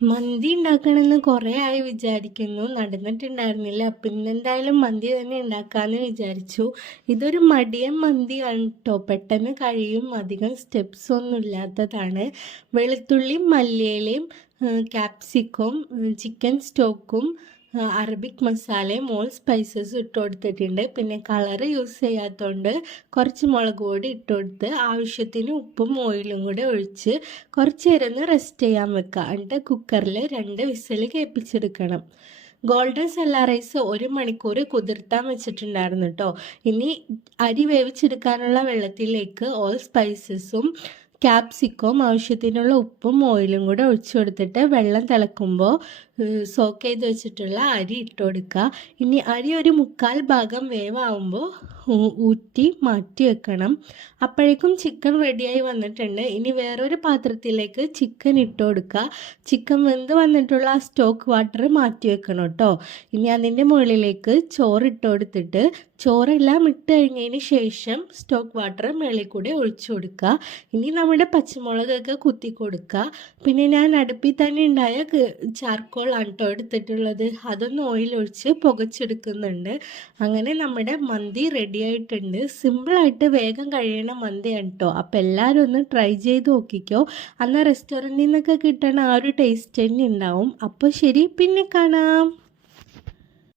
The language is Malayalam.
മന്തി ഉണ്ടാക്കണമെന്ന് കുറേ ആയി വിചാരിക്കുന്നു. നടന്നിട്ടുണ്ടായിരുന്നില്ല. അപ്പം ഇന്നെന്തായാലും മന്തി തന്നെ ഉണ്ടാക്കാമെന്ന് വിചാരിച്ചു. ഇതൊരു മടിയൻ മന്തിയാണ് കേട്ടോ. പെട്ടെന്ന് കഴിയും. അധികം സ്റ്റെപ്സ് ഒന്നും ഇല്ലാത്തതാണ്. വെളുത്തുള്ളിയും മല്ലിയിലയും ക്യാപ്സിക്കം, ചിക്കൻ സ്റ്റോക്കും അറബിക് മസാലയും ഓൾ സ്പൈസസ് ഇട്ട് കൊടുത്തിട്ടുണ്ട്. പിന്നെ കളറ് യൂസ് ചെയ്യാത്തതുകൊണ്ട് കുറച്ച് മുളക് പൊടി ഇട്ട് കൊടുത്ത് ആവശ്യത്തിന് ഉപ്പും ഓയിലും കൂടെ ഒഴിച്ച് കുറച്ച് നേരം ഒന്ന് റെസ്റ്റ് ചെയ്യാൻ വെക്കുക. എന്നിട്ട് കുക്കറിൽ 2 വിസിൽ കേൾപ്പിച്ചെടുക്കണം. ഗോൾഡൻ സെല്ല റൈസ് 1 മണിക്കൂർ കുതിർത്താൻ വെച്ചിട്ടുണ്ടായിരുന്നു കേട്ടോ. ഇനി അരി വേവിച്ചെടുക്കാനുള്ള വെള്ളത്തിലേക്ക് ഓൾ സ്പൈസസും ക്യാപ്സിക്കവും ആവശ്യത്തിനുള്ള ഉപ്പും ഓയിലും കൂടെ ഒഴിച്ചു കൊടുത്തിട്ട് വെള്ളം തിളക്കുമ്പോൾ സോക്ക് ചെയ്ത് വെച്ചിട്ടുള്ള അരി ഇട്ട് കൊടുക്കുക. ഇനി അരി ഒരു 1/4 ഭാഗം വേവാകുമ്പോൾ ഊറ്റി മാറ്റി വെക്കണം. അപ്പോഴേക്കും ചിക്കൻ റെഡിയായി വന്നിട്ടുണ്ട്. ഇനി വേറൊരു പാത്രത്തിലേക്ക് ചിക്കൻ ഇട്ട് കൊടുക്കുക. ചിക്കൻ വെന്ത് വന്നിട്ടുള്ള ആ സ്റ്റോക്ക് വാട്ടർ മാറ്റി വെക്കണം കേട്ടോ. ഇനി അതിൻ്റെ മുകളിലേക്ക് ചോറിട്ട് കൊടുത്തിട്ട് ചോറെല്ലാം ഇട്ട് കഴിഞ്ഞതിന് ശേഷം സ്റ്റോക്ക് വാട്ടർ മേളിൽ കൂടെ ഒഴിച്ചു കൊടുക്കുക. ഇനി നമ്മുടെ പച്ചമുളകൊക്കെ കുത്തി കൊടുക്കുക. പിന്നെ ഞാൻ അടുപ്പിൽ തന്നെ ഉണ്ടായ ചാർക്കോൾ ആണ് കേട്ടോ എടുത്തിട്ടുള്ളത്. അതൊന്ന് ഓയിൽ ഒഴിച്ച് പുകച്ചെടുക്കുന്നുണ്ട്. അങ്ങനെ നമ്മുടെ മന്തി റെഡി ആയിട്ടുണ്ട്. സിമ്പിളായിട്ട് വേഗം കഴിയണ മന്തിയാണ് കേട്ടോ. അപ്പോൾ എല്ലാവരും ഒന്ന് ട്രൈ ചെയ്ത് നോക്കിക്കോ. അന്ന് റെസ്റ്റോറൻറ്റിൽ നിന്നൊക്കെ കിട്ടണ ആ ഒരു ടേസ്റ്റ് തന്നെ ഉണ്ടാവും. അപ്പോൾ ശരി, പിന്നെ കാണാം.